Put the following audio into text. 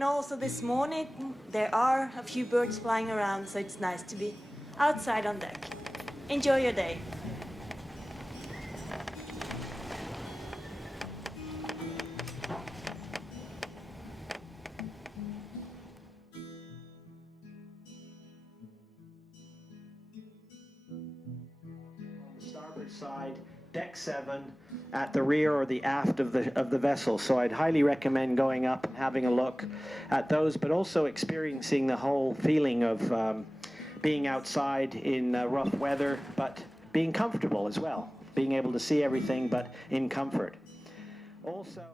And also this morning there are a few birds flying around, so it's nice to be outside on deck. Enjoy your day. Starboard side, deck 7, at the rear or the aft of the vessel. So I'd highly recommend going up and having a look at those, but also experiencing the whole feeling of being outside in rough weather, but being comfortable as well, being able to see everything but in comfort. Also.